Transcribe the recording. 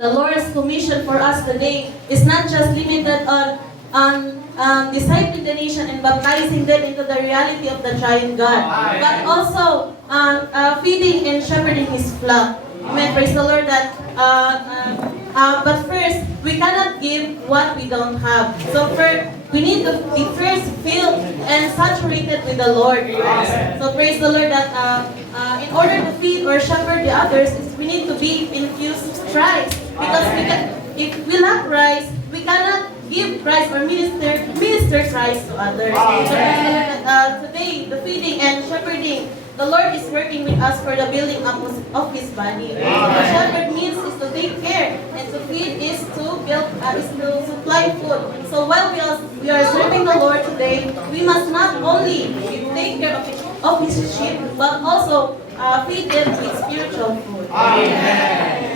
The Lord's commission for us today is not just limited on discipling the nation and baptizing them into the reality of the triune God, but also feeding and shepherding His flock. Amen. Praise the Lord. But first, we cannot give what we don't have. So first, we need to be first filled and saturated with the Lord. So praise the Lord that in order to feed or shepherd the others, we need to be infused Christ. Because if we lack Christ, we cannot give Christ or minister Christ to others. So today, the feeding and shepherding, the Lord is working with us for the building up of His body. The shepherd means is to take care, and to feed is to build, is to supply food. So while we are serving the Lord today, we must not only take care of His sheep, but also feed them with spiritual food. Amen.